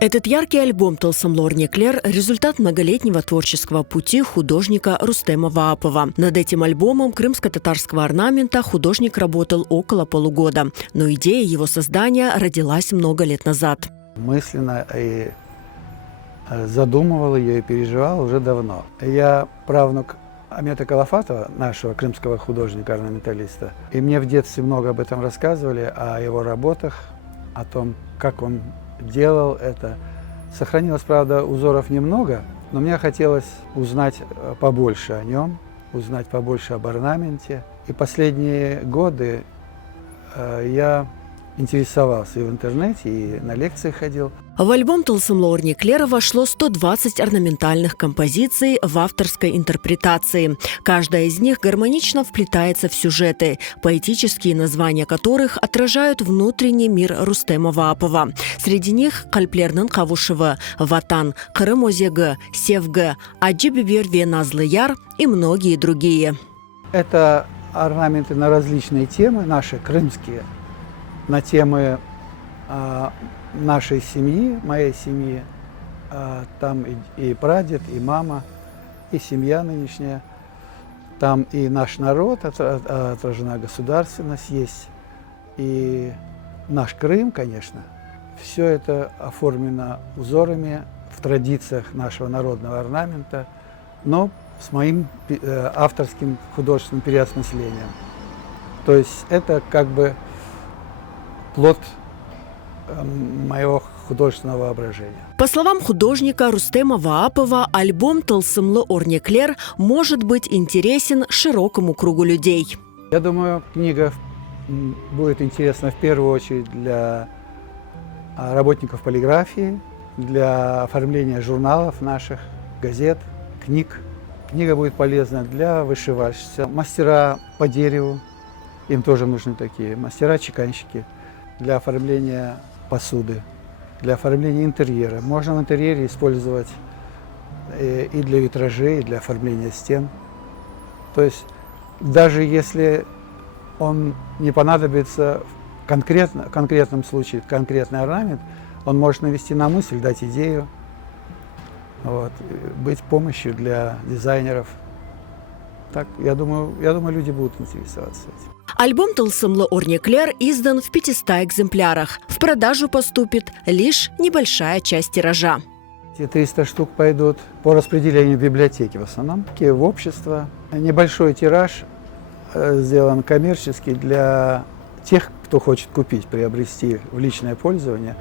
Этот яркий альбом «Тылсымлы Орнеклер» – результат многолетнего творческого пути художника Рустема Ваапова. Над этим альбомом крымско-татарского орнамента художник работал около полугода, но идея его создания родилась много лет назад. Мысленно и задумывал ее и переживал уже давно. Я правнук Амета Калафатова, нашего крымского художника-орнаменталиста, и мне в детстве много об этом рассказывали, о его работах, о том, как он делал это. Сохранилось, правда, узоров немного, но мне хотелось узнать побольше о нем, узнать побольше об орнаменте. И последние годы я интересовался и в интернете, и на лекции ходил. В альбом «Тылсымлы Орнеклер» вошло 120 орнаментальных композиций в авторской интерпретации. Каждая из них гармонично вплетается в сюжеты, поэтические названия которых отражают внутренний мир Рустема Ваапова. Среди них «Кальплернын Кавушевы», «Ватан», «Крым Озегі», «Севгі», «Аджи Бибер ве Назлы Яр» и многие другие. Это орнаменты на различные темы, наши крымские, на темы нашей семьи, моей семьи. Там и прадед, и мама, и семья нынешняя. Там и наш народ, отражена государственность есть, и наш Крым, конечно. Все это оформлено узорами в традициях нашего народного орнамента, но с моим авторским художественным переосмыслением. То есть это как бы плод моего художественного воображения. По словам художника Рустема Ваапова, альбом «Тылсымлы Орнеклер» может быть интересен широкому кругу людей. Я думаю, книга будет интересна в первую очередь для работников полиграфии, для оформления журналов наших, газет, книг. Книга будет полезна для вышивальщиц, мастера по дереву, им тоже нужны такие, мастера-чеканщики, для оформления посуды, для оформления интерьера. Можно в интерьере использовать и для витражей, и для оформления стен. То есть даже если он не понадобится в конкретном случае, конкретный орнамент, он может навести на мысль, дать идею, вот, быть помощью для дизайнеров. Так, я думаю, люди будут интересоваться этим. Альбом «Тылсымлы Орнеклер» издан в 500 экземплярах. В продажу поступит лишь небольшая часть тиража. Эти 300 штук пойдут по распределению в библиотеки в основном, в общество. Небольшой тираж сделан коммерчески для тех, кто хочет купить, приобрести в личное пользование.